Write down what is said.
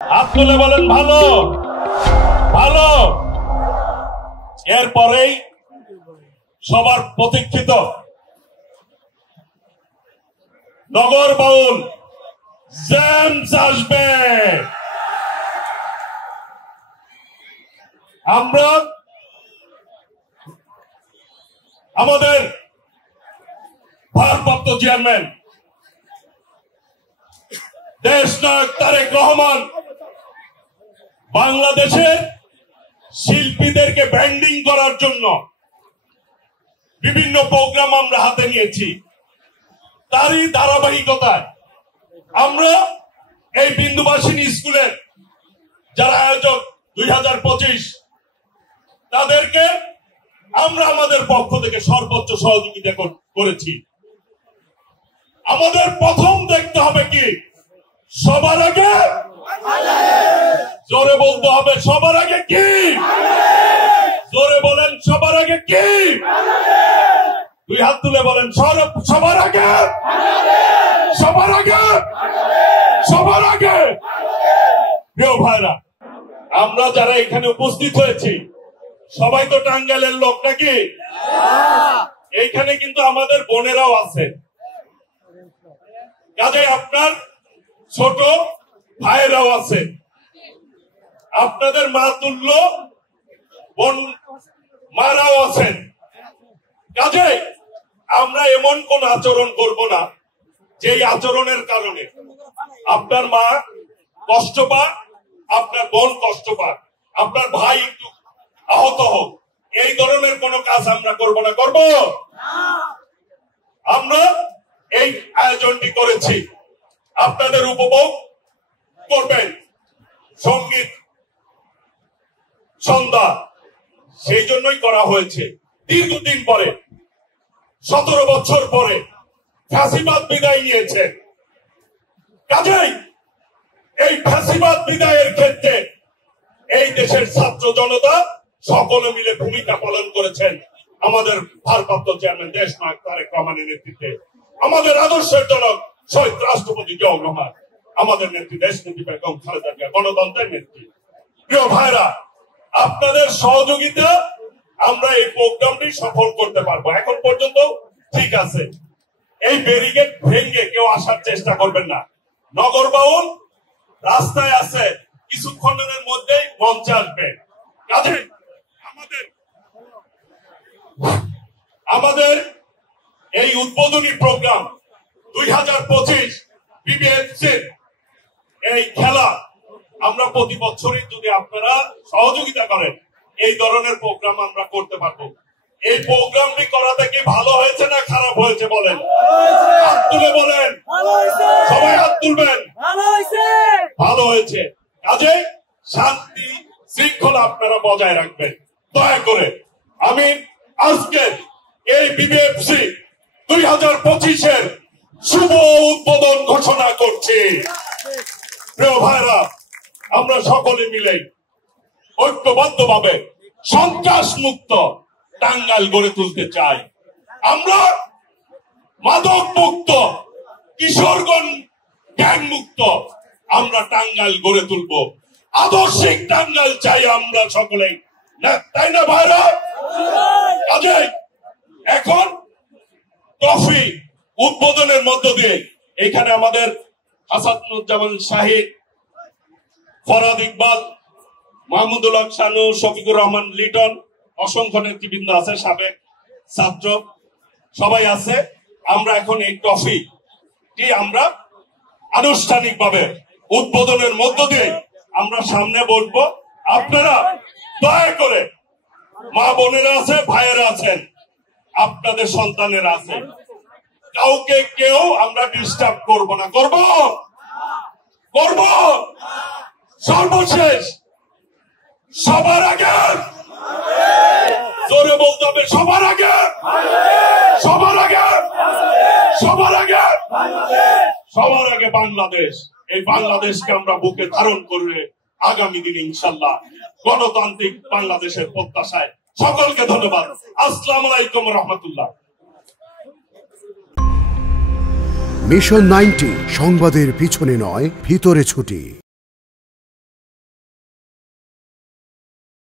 হাত তুলে বলেন ভালো ভালো। এরপরেই সবার প্রতীক্ষিত নগর বাউল জেমস আসবে। আমরা আমাদের ভারপ্রাপ্ত চেয়ারম্যান দেশনায়ক তারেক রহমান বাংলাদেশের শিল্পীদেরকে ব্র্যান্ডিং করার জন্য বিভিন্ন প্রোগ্রাম আমরা হাতে নিয়েছি। তারই ধারাবাহিকতায় আমরা এই বিন্দুবাসিনী স্কুলের যারা আয়োজক 2025 তাদেরকে আমরা আমাদের পক্ষ থেকে সর্বোচ্চ সহযোগিতা করেছি। আমাদের প্রথম দেখতে হবে কি, সবার আগে জোরে বলতে হবে, সবার আগে কি, জোরে বলেন সবার আগে কি, দুই হাত তুলে বলেন সবার আগে, সবার আগে, সবার আগে। প্রিয় ভাইরা, আমরা যারা এখানে উপস্থিত হয়েছি সবাই তো টাঙ্গাইলের লোক নাকি? এইখানে কিন্তু আমাদের বোনেরাও আছে, কাজে আপনার ছোট ভাইরাও আছে, আপনাদের মা তুল্য বোন মারাও আছেন। কাজে আমরা এমন কোন আচরণ করব না যেই আচরণের কারণে আপনার মা কষ্ট পাক, আপনার বোন কষ্ট পাক, আপনার ভাই একটু আহত হোক, এই ধরনের কোন কাজ আমরা করব না। করব আমরা এই আয়োজনটি করেছি আপনাদের উপভোগ করবেন, সঙ্গীত সন্ধ্যা সেই জন্যই করা হয়েছে। দীর্ঘদিন পরে 17 বছর পরে ফ্যাসিবাদ বিদায় নিয়েছে। কাজেই এই ফ্যাসিবাদ বিদায়ের ক্ষেত্রে এই দেশের ছাত্র জনতা সকলে মিলে ভূমিকা পালন করেছেন। আমাদের ভারপ্রাপ্ত চেয়ারম্যান দেশনায়ক তারেক রহমানের নেতৃত্বে, আমাদের আদর্শের জনক শহীদ রাষ্ট্রপতি জিয়াউর রহমান, আমাদের নেত্রী দেশনেত্রী বেগম খালেদা জিয়া, গণতন্ত্রের নেত্রী। প্রিয় ভাইরা, আপনাদের সহযোগিতা আমরা এই প্রোগ্রামটি সফল করতে পারবো। এখন পর্যন্ত ঠিক আছে, এই ব্যারিকেড ভেঙে কেউ আসার চেষ্টা করবেন না। নগর বাউল রাস্তায় আছে, কিছুক্ষণের মধ্যেই মঞ্চে আসবে। কাজে আমাদের এই উদ্বোধনী প্রোগ্রাম 2025 বিবিএফসির এই খেলা আমরা প্রতি বছরই যদি আপনারা সহযোগিতা করেন এই ধরনের প্রোগ্রাম আমরা করতে পারবো। এই প্রোগ্রামটি করাতে কি ভালো হয়েছে না খারাপ হয়েছে বলেন? হাত তুলে বলেন, সবাই হাত তুলবেন। ভালো হয়েছে। কাজে শান্তি শৃঙ্খলা আপনারা বজায় রাখবেন দয়া করে। আমি আজকে এই বিবিএফসি 2025-এর শুভ উদ্বোধন ঘোষণা করছি। প্রিয় ভাইরা, আমরা সকলে মিলে ঐক্যবদ্ধ ভাবে সন্ত্রাস মুক্ত টাঙ্গাইল গড়ে তুলতে চাই। আমরা মাদক মুক্ত, কিশোরগঞ্জ গ্যাং মুক্ত আমরা টাঙ্গাইল গড়ে তুলব। আদর্শিক টাঙ্গাইল চাই আমরা সকলেই, তাই না ভাইরা? কাজে এখন ট্রফি উদ্বোধনের মধ্য দিয়ে এখানে আমাদের হাসানুজ্জামান শাহিদ, ফরাদ ইকবাল, মাহমুদুল হক শানু, শফিকুর রহমান লিটন, অসংখ্য নেতৃবৃন্দ আছে, সাবেক ছাত্র সবাই আছে। আমরা এখন এই ট্রফিটি আমরা আনুষ্ঠানিকভাবে উদ্বোধনের মধ্য দিয়ে আমরা সামনে বলবো। আপনারা দয়া করে, মা বোনেরা আছে, ভাইয়েরা আছেন, আপনাদের সন্তানেরা আছে, কাউকে কেউ আমরা ডিস্টার্ব করব না। করব করব সর্বশেষ সবার আগে জোরে বলতে হবে, সবার আগে, সবার আগে, সবার আগে, সবার আগে বাংলাদেশ। এই বাংলাদেশকে আমরা বুকে ধারণ করে আগামী দিনে ইনশাল্লাহ গণতান্ত্রিক বাংলাদেশের প্রত্যাশায় সকলকে ধন্যবাদ। আসসালামু আলাইকুম রহমতুল্লাহ। মিশন 90 সংবাদের পিছনে নয়, ভিতরে ছুটি।